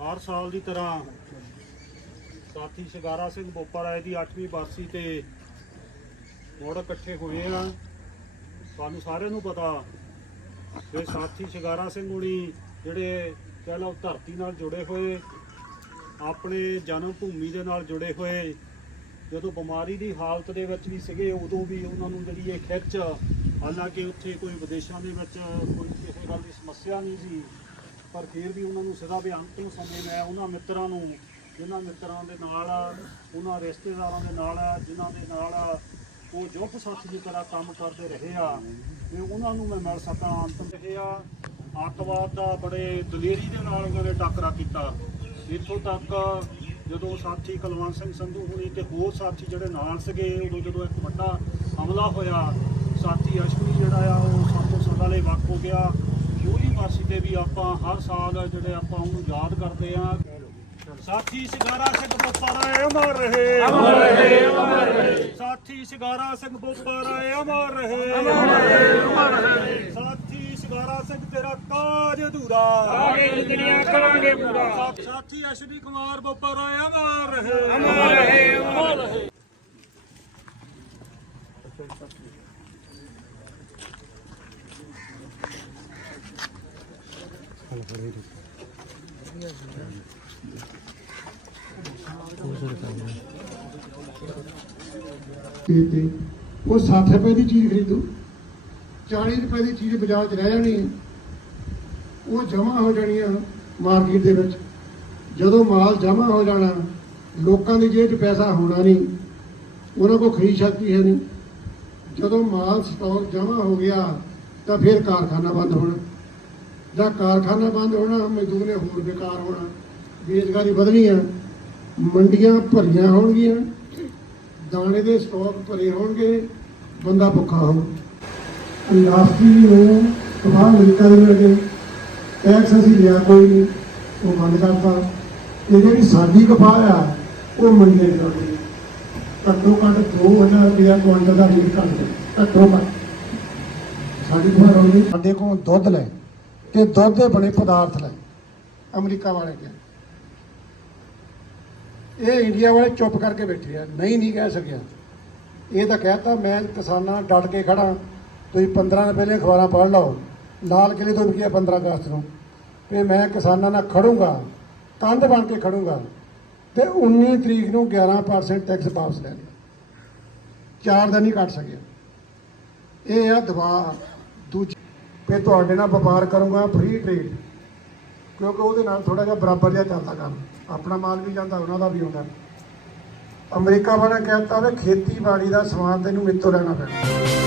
ਹਰ ਸਾਲ ਦੀ ਤਰ੍ਹਾਂ ਸਾਥੀ ਸ਼ਿਗਾਰਾ ਸਿੰਘ ਬੋਪਾ ਰਾਏ ਦੀ 8ਵੀਂ ਬਰਸੀ ਤੇ ਮੁੜ ਇਕੱਠੇ ਹੋਏ ਆ। ਤੁਹਾਨੂੰ ਸਾਰਿਆਂ ਨੂੰ ਪਤਾ ਕਿ ਸਾਥੀ ਸ਼ਿਗਾਰਾ ਸਿੰਘ ਹੁਣੀ ਜਿਹੜੇ ਕਹਿ ਲਓ ਧਰਤੀ ਨਾਲ ਜੁੜੇ ਹੋਏ, ਆਪਣੇ ਜਨਮ ਭੂਮੀ ਦੇ ਨਾਲ ਜੁੜੇ ਹੋਏ, ਜਦੋਂ ਬਿਮਾਰੀ ਦੀ ਹਾਲਤ ਦੇ ਵਿੱਚ ਵੀ ਸੀਗੇ, ਉਦੋਂ ਵੀ ਉਹਨਾਂ ਨੂੰ ਜਿਹੜੀ ਇਹ ਖਿੱਚ, ਹਾਲਾਂਕਿ ਉੱਥੇ ਕੋਈ ਵਿਦੇਸ਼ਾਂ ਦੇ ਵਿੱਚ ਕੋਈ ਕਿਸੇ ਗੱਲ ਦੀ ਸਮੱਸਿਆ ਨਹੀਂ ਸੀ। ਪਰ ਫਿਰ ਵੀ ਉਹਨਾਂ ਨੂੰ ਸਦਾ ਵੀ ਅੰਤਿਮ ਸਮੇਂ ਮੈਂ ਉਹਨਾਂ ਮਿੱਤਰਾਂ ਨੂੰ, ਜਿਨ੍ਹਾਂ ਮਿੱਤਰਾਂ ਦੇ ਨਾਲ ਉਹਨਾਂ ਰਿਸ਼ਤੇਦਾਰਾਂ ਦੇ ਨਾਲ ਜਿਨ੍ਹਾਂ ਦੇ ਨਾਲ ਉਹ ਜੁੱਟ ਸਾਥੀ ਦੀ ਤਰ੍ਹਾਂ ਕੰਮ ਕਰਦੇ ਰਹੇ ਆ। ਤੇ ਉਹਨਾਂ ਨੂੰ ਮੈਂ ਮਿਲ ਸਕਾਂ, ਅੰਤਮ ਰਹੇ ਆ ਅੱਤਵਾਦ ਦਾ ਬੜੇ ਦਲੇਰੀ ਦੇ ਨਾਲ ਉਹਨਾਂ ਨੇ ਟੱਕਰਾ ਕੀਤਾ। ਇੱਥੋਂ ਤੱਕ ਜਦੋਂ ਸਾਥੀ ਕੁਲਵੰਤ ਸਿੰਘ ਸੰਧੂ ਹੁਣੀ ਤੇ ਹੋਰ ਸਾਥੀ ਜਿਹੜੇ ਨਾਲ ਸੀਗੇ, ਉਦੋਂ ਜਦੋਂ ਇੱਕ ਵੱਡਾ ਹਮਲਾ ਹੋਇਆ, ਸਾਥੀ ਅਸ਼ਵਨੀ ਜਿਹੜਾ ਆ, ਉਹ ਸਾਤੋਂ ਸਦਾ ਲਈ ਵੱਖ ਹੋ ਗਿਆ। ਤੇ ਵੀ ਆਪਾਂ ਹਰ ਸਾਲ ਜਿਹੜੇ ਆਪਾਂ ਉਹਨੂੰ ਯਾਦ ਕਰਦੇ ਆ। ਸਾਥੀ ਸਿਗਾਰਾ ਸਿੰਘ ਬੋਪਾ ਰਾਏ ਅਮਰ ਰਹੇ। ਅਮਰ ਰਹੇ ਅਮਰ ਰਹੇ। ਸਾਥੀ ਸਿਗਾਰਾ ਸਿੰਘ ਬੋਪਾ ਰਾਏ ਅਮਰ ਰਹੇ। ਅਮਰ ਰਹੇ ਅਮਰ ਰਹੇ। ਸਾਥੀ ਸਿਗਾਰਾ ਸਿੰਘ ਤੇਰਾ ਕਾਜ ਅਧੂਰਾ। ਆਗੇ ਦੁਨੀਆ ਕਰਾਂਗੇ ਪੂਰਾ। ਸਾਥੀ ਅਸ਼ਵਨੀ ਕੁਮਾਰ ਬੋਪਾ ਰਾਏ ਅਮਰ ਰਹੇ। ਅਮਰ ਰਹੇ ਅਮਰ ਰਹੇ। ਤੇ ਉਹ 60 ਰੁਪਏ ਦੀ ਚੀਜ਼ ਖਰੀਦੂ। 40 ਰੁਪਏ ਦੀ ਚੀਜ਼ ਬਾਜ਼ਾਰ 'ਚ ਰਹਿ ਜਾਣੀ ਉਹ ਜਮ੍ਹਾਂ ਹੋ ਜਾਣੀਆਂ ਮਾਰਕੀਟ ਦੇ ਵਿੱਚ। ਜਦੋਂ ਮਾਲ ਜਮ੍ਹਾਂ ਹੋ ਜਾਣਾ, ਲੋਕਾਂ ਦੀ ਜੇਬ 'ਚ ਪੈਸਾ ਹੋਣਾ ਨਹੀਂ। ਉਹਨਾਂ ਕੋਲ ਖਰੀਦ ਸ਼ਕਤੀ ਹੈ ਨਹੀਂ। ਜਦੋਂ ਮਾਲ ਸਟਾਕ ਜਮ੍ਹਾਂ ਹੋ ਗਿਆ, ਤਾਂ ਫਿਰ ਕਾਰਖਾਨਾ ਬੰਦ ਹੋਣਾ। ਜਾਂ ਕਾਰਖਾਨਾ ਬੰਦ ਹੋਣਾ ਮਜ਼ਦੂਰ ਨੇ ਹੋਰ ਬੇਕਾਰ ਹੋਣਾ ਬੇਰੁਜ਼ਗਾਰੀ ਵਧਣੀ ਆ ਮੰਡੀਆਂ ਭਰੀਆਂ ਹੋਣਗੀਆਂ ਦਾਣੇ ਦੇ ਸਟਾਕ ਭਰੇ ਹੋਣਗੇ ਬੰਦਾ ਭੁੱਖਾ ਹੋ ਇੰਡਸਟਰੀ ਨੂੰ ਕਮਾਲ ਅਮਰੀਕਾ ਦੇ ਲੱਗੇ ਟੈਕਸ ਅਸੀਂ ਲਿਆ ਕੋਈ ਨਹੀਂ ਉਹ ਬੰਦ ਕਰਤਾ। ਤੇ ਜਿਹੜੀ ਸਾਡੀ ਕਪਾਹ ਆ ਉਹ ਮੰਡੀ ਦੇ ਕਰਦੇ ਘੱਟੋ ਘੱਟ 2000 ਰੁਪਇਆ ਕੁਆਂਟਲ ਦਾ ਰੇਟ ਕਰਦੇ ਘੱਟੋ ਘੱਟ। ਸਾਡੀ ਕਪਾਹ ਰੋਣੀ ਸਾਡੇ ਕੋਲ ਦੁੱਧ ਲੈ। ਕਿ ਦੁੱਧ ਦੇ ਬਣੇ ਪਦਾਰਥ ਲੈ। ਅਮਰੀਕਾ ਵਾਲੇ ਕਹਿੰਦੇ ਇਹ ਇੰਡੀਆ ਵਾਲੇ ਚੁੱਪ ਕਰਕੇ ਬੈਠੇ ਆ, ਨਹੀਂ ਨਹੀਂ ਕਹਿ ਸਕਿਆ। ਇਹ ਤਾਂ ਕਹਿਤਾ, ਮੈਂ ਕਿਸਾਨਾਂ ਡਟ ਕੇ ਖੜਾ ਤੁਸੀਂ 15 ਦਿਨ ਪਹਿਲੇ ਅਖਬਾਰਾਂ ਪੜ੍ਹ ਲਓ। ਲਾਲ ਕਿਲੇ ਤੋਂ ਵੀ ਕਿਹਾ 15 ਅਗਸਤ ਨੂੰ। ਕਿ ਮੈਂ ਕਿਸਾਨਾਂ ਨਾਲ ਖੜੂੰਗਾ, ਕੰਧ ਬਣ ਕੇ ਖੜੂੰਗਾ। ਤੇ 19 ਤਰੀਕ ਨੂੰ 11% ਟੈਕਸ ਵਾਪਸ ਲੈ ਲਿਆ। ਚਾਰ ਦਿਨ ਹੀ ਕੱਟ ਸਕਿਆ। ਇਹ ਆ ਦਬਾਅ। ਵੀ ਤੁਹਾਡੇ ਨਾਲ ਵਪਾਰ ਕਰੂੰਗਾ ਫ੍ਰੀ ਟ੍ਰੇਡ ਕਿਉਂਕਿ ਉਹਦੇ ਨਾਲ ਥੋੜਾ ਜਿਹਾ ਬਰਾਬਰ ਜਿਹਾ ਚੱਲਦਾ ਕੰਮ। ਆਪਣਾ ਮਾਲ ਵੀ ਜਾਂਦਾ, ਉਹਨਾਂ ਦਾ ਵੀ ਹੁੰਦਾ ਅਮਰੀਕਾ ਵਾਲਾ ਕਹਿੰਦਾ ਵੀ ਖੇਤੀਬਾੜੀ ਦਾ ਸਮਾਨ ਤੈਨੂੰ ਮੇਤੋਂ ਲੈਣਾ ਪੈਣਾ।